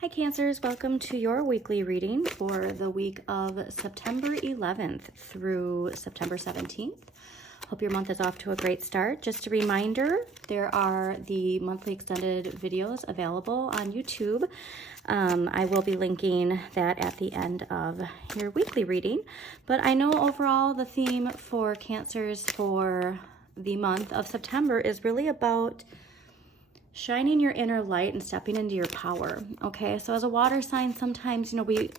Hi Cancers, welcome to your weekly reading for the week of September 11th through September 17th. Hope your month is off to a great start. Just a reminder, there are the monthly extended videos available on YouTube. I will be linking that at the end of your weekly reading. But I know overall the theme for Cancers for the month of September is really about shining your inner light and stepping into your power. Okay, so as a water sign, sometimes, we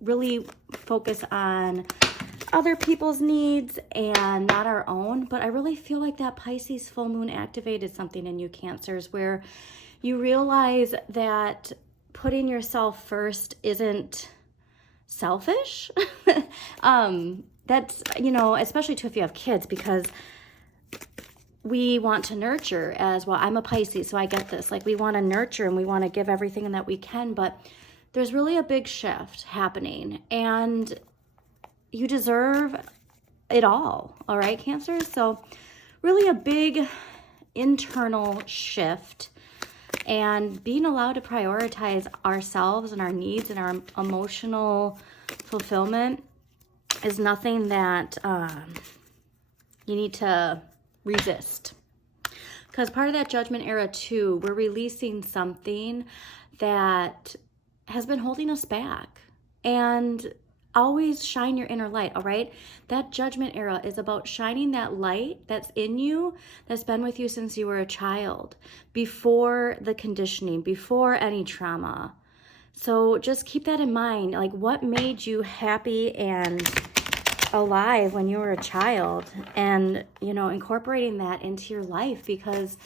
really focus on other people's needs and not our own. But I really feel like that Pisces full moon activated something in you, Cancers, where you realize that putting yourself first isn't selfish. That's, especially too if you have kids, because we want to nurture as well. I'm a Pisces, so I get this. Like, we want to nurture and we want to give everything that we can, but there's really a big shift happening and you deserve it all right, Cancers? So really a big internal shift and being allowed to prioritize ourselves and our needs and our emotional fulfillment is nothing that you need to resist. Because part of that judgment era too, we're releasing something that has been holding us back. And always shine your inner light, all right? That judgment era is about shining that light that's in you, that's been with you since you were a child, before the conditioning, before any trauma. So just keep that in mind. Like, what made you happy and alive when you were a child, and incorporating that into your life, because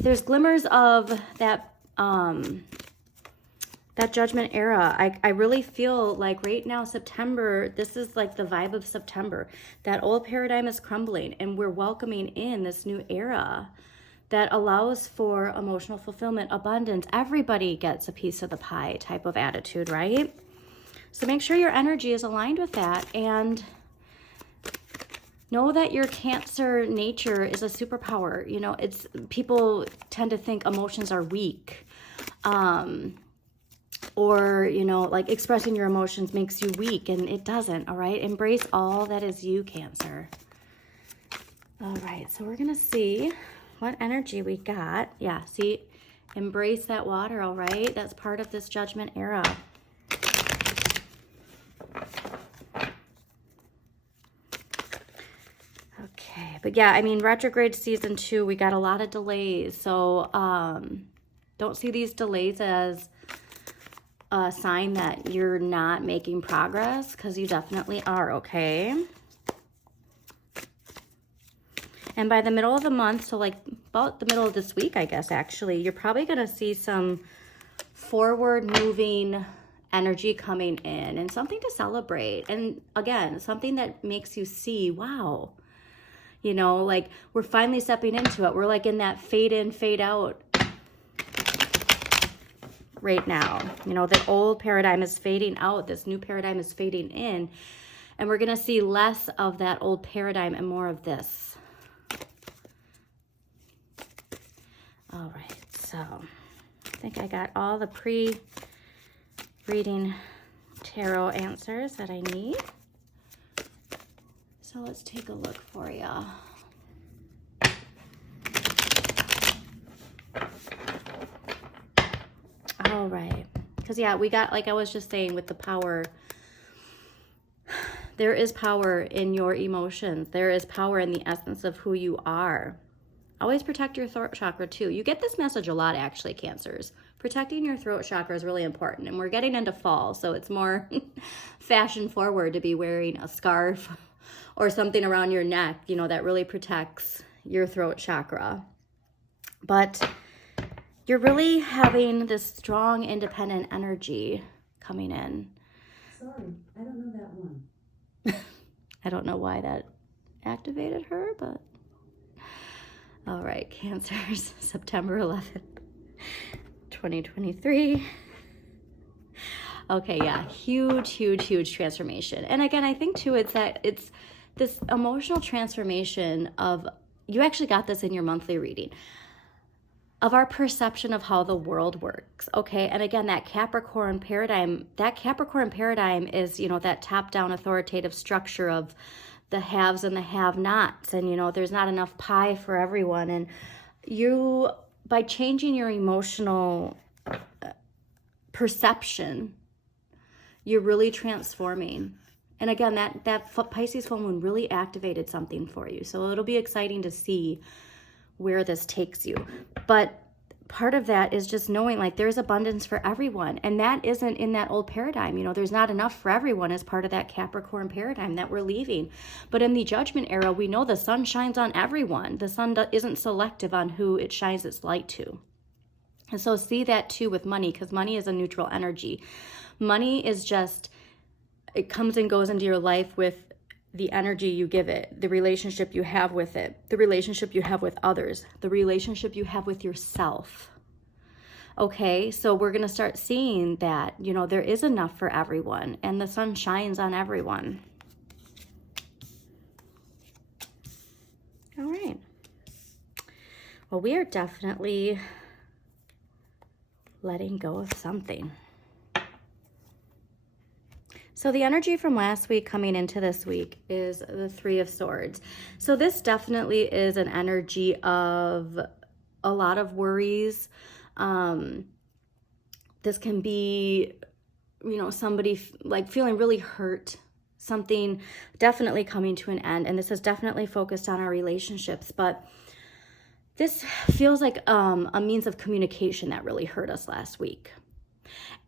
there's glimmers of that that judgment era. I really feel like right now, September, this is like the vibe of September. That old paradigm is crumbling and we're welcoming in this new era that allows for emotional fulfillment, abundance. Everybody gets a piece of the pie type of attitude, right? So make sure your energy is aligned with that, and know that your Cancer nature is a superpower. It's, people tend to think emotions are weak, or like expressing your emotions makes you weak, and it doesn't. All right, embrace all that is you, Cancer. All right, so we're gonna see what energy we got. Yeah, see, embrace that water. All right, that's part of this judgment era. Okay, but yeah, I mean, retrograde season 2, we got a lot of delays. So don't see these delays as a sign that you're not making progress, because you definitely are, okay? And by the middle of the month, so like about the middle of this week, I guess, actually, you're probably going to see some forward moving energy coming in and something to celebrate. And again, something that makes you see, wow, like we're finally stepping into it. We're like in that fade in, fade out right now. The old paradigm is fading out. This new paradigm is fading in. And we're going to see less of that old paradigm and more of this. All right. So I think I got all the pre-reading tarot answers that I need. So let's take a look for you. All right. Because, yeah, we got, like I was just saying with the power, there is power in your emotions. There is power in the essence of who you are. Always protect your throat chakra, too. You get this message a lot, actually, Cancers. Protecting your throat chakra is really important. And we're getting into fall, so it's more fashion forward to be wearing a scarf or something around your neck, that really protects your throat chakra. But you're really having this strong, independent energy coming in. Sorry, I don't know that one. I don't know why that activated her, but all right, Cancers, September 11th, 2023. Okay, yeah, huge transformation. And again, I think too, it's this emotional transformation of, you actually got this in your monthly reading. of our perception of how the world works, okay? And again, that Capricorn paradigm is, that top-down authoritative structure of the haves and the have-nots, and, there's not enough pie for everyone. And by changing your emotional perception, you're really transforming. And again, that Pisces full moon really activated something for you. So it'll be exciting to see where this takes you. But part of that is just knowing like there's abundance for everyone. And that isn't in that old paradigm. There's not enough for everyone as part of that Capricorn paradigm that we're leaving. But in the judgment era, we know the sun shines on everyone. The sun isn't selective on who it shines its light to. And so see that too with money, because money is a neutral energy. Money is just, it comes and goes into your life with the energy you give it, the relationship you have with it, the relationship you have with others, the relationship you have with yourself. Okay, so we're going to start seeing that, there is enough for everyone and the sun shines on everyone. All right. Well, we are definitely letting go of something. So the energy from last week coming into this week is the Three of Swords. So this definitely is an energy of a lot of worries. This can be, somebody like feeling really hurt, something definitely coming to an end. And this is definitely focused on our relationships, but this feels like a means of communication that really hurt us last week.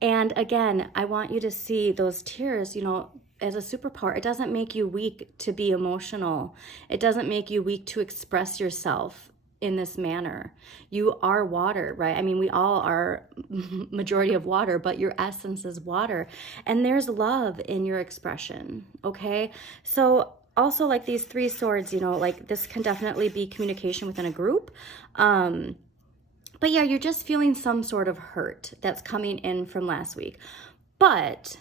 And again, I want you to see those tears, as a superpower. It doesn't make you weak to be emotional. It doesn't make you weak to express yourself in this manner. You are water, right? I mean, we all are majority of water, but your essence is water. And there's love in your expression, okay? So also like these three swords, like this can definitely be communication within a group. But yeah, you're just feeling some sort of hurt that's coming in from last week. But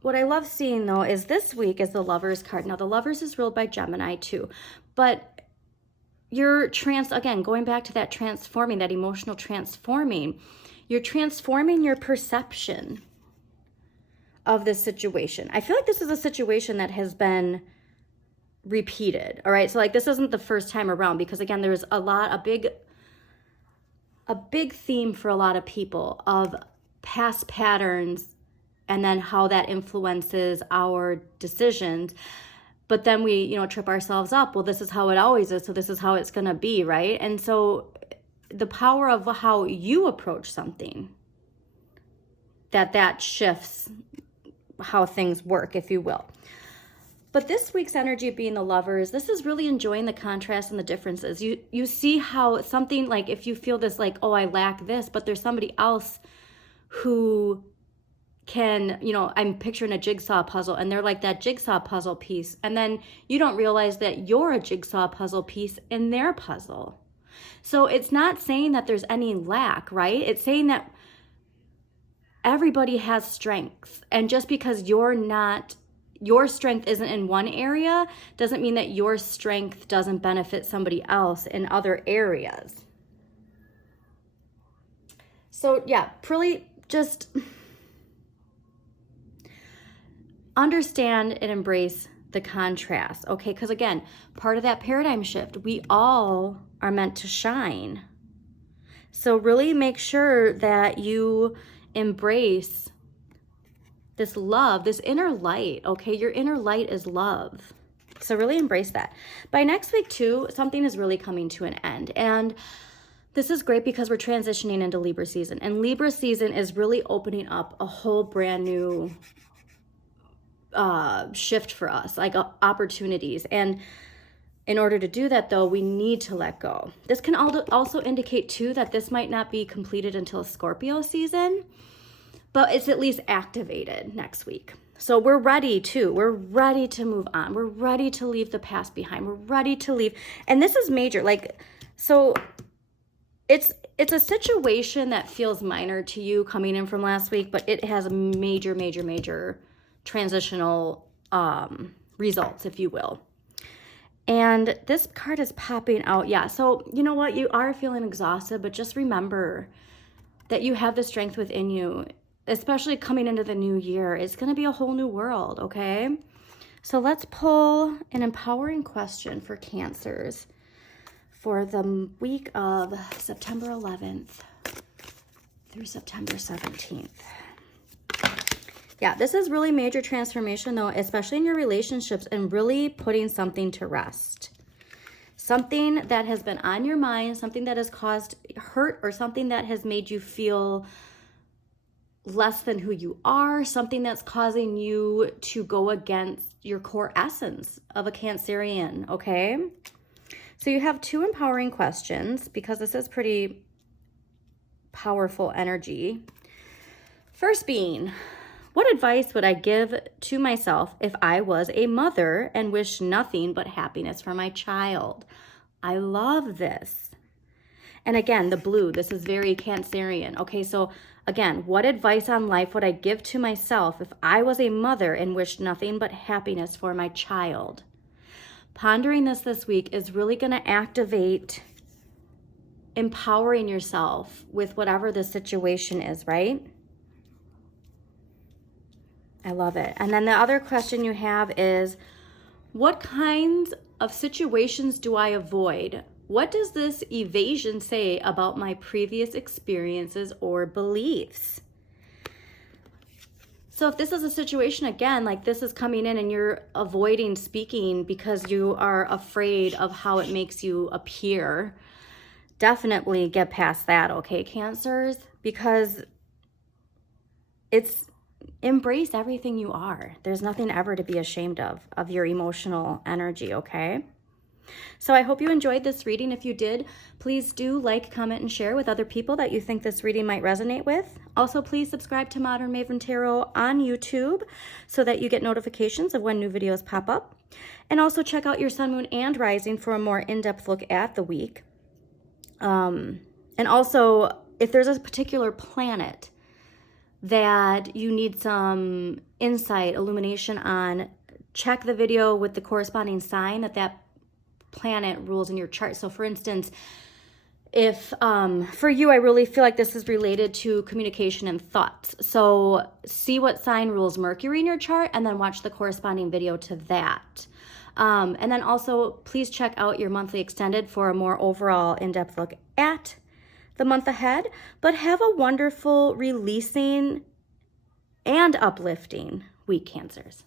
what I love seeing though is this week is the Lovers card. Now the Lovers is ruled by Gemini too, but you're again, going back to that transforming, that emotional transforming, you're transforming your perception of this situation. I feel like this is a situation that has been repeated, all right? So like this isn't the first time around, because again, there's a big theme for a lot of people of past patterns and then how that influences our decisions. But then we, trip ourselves up. Well, this is how it always is, so this is how it's going to be, right? And so the power of how you approach something, that shifts how things work, if you will. But this week's energy being the Lovers, this is really enjoying the contrast and the differences. You see how something like, if you feel this like, oh, I lack this, but there's somebody else who can, I'm picturing a jigsaw puzzle and they're like that jigsaw puzzle piece. And then you don't realize that you're a jigsaw puzzle piece in their puzzle. So it's not saying that there's any lack, right? It's saying that everybody has strengths. And just because your strength isn't in one area doesn't mean that your strength doesn't benefit somebody else in other areas. So yeah, really just understand and embrace the contrast, okay? Because again, part of that paradigm shift, we all are meant to shine. So really make sure that you embrace this love, this inner light, okay? Your inner light is love. So really embrace that. By next week too, something is really coming to an end. And this is great because we're transitioning into Libra season. And Libra season is really opening up a whole brand new shift for us, like opportunities. And in order to do that though, we need to let go. This can also indicate too that this might not be completed until Scorpio season, but it's at least activated next week. So we're ready to move on. We're ready to leave the past behind. We're ready to leave. And this is major. So it's a situation that feels minor to you coming in from last week, but it has major transitional results, if you will. And this card is popping out. Yeah, so you know what? You are feeling exhausted, but just remember that you have the strength within you, especially coming into the new year. It's going to be a whole new world, okay? So let's pull an empowering question for Cancers for the week of September 11th through September 17th. Yeah, this is really major transformation though, especially in your relationships, and really putting something to rest. Something that has been on your mind, something that has caused hurt, or something that has made you feel less than who you are, something that's causing you to go against your core essence of a Cancerian, okay? So you have 2 empowering questions because this is pretty powerful energy. First being, what advice would I give to myself if I was a mother and wished nothing but happiness for my child? I love this. And again, the blue, this is very Cancerian. Okay, so again, what advice on life would I give to myself if I was a mother and wished nothing but happiness for my child? Pondering this week is really going to activate empowering yourself with whatever the situation is, right? I love it. And then the other question you have is, what kinds of situations do I avoid? What does this evasion say about my previous experiences or beliefs? So if this is a situation, again, like this is coming in and you're avoiding speaking because you are afraid of how it makes you appear, definitely get past that, okay, Cancers? Because it's embrace everything you are. There's nothing ever to be ashamed of your emotional energy, okay? So I hope you enjoyed this reading. If you did, please do like, comment, and share with other people that you think this reading might resonate with. Also, please subscribe to Modern Maven Tarot on YouTube so that you get notifications of when new videos pop up. And also check out your Sun, Moon, and Rising for a more in-depth look at the week. And also, if there's a particular planet that you need some insight, illumination on, check the video with the corresponding sign that planet rules in your chart. So for instance, if for you, I really feel like this is related to communication and thoughts. So see what sign rules Mercury in your chart and then watch the corresponding video to that. And then also please check out your monthly extended for a more overall in-depth look at the month ahead. But have a wonderful, releasing and uplifting week, Cancers.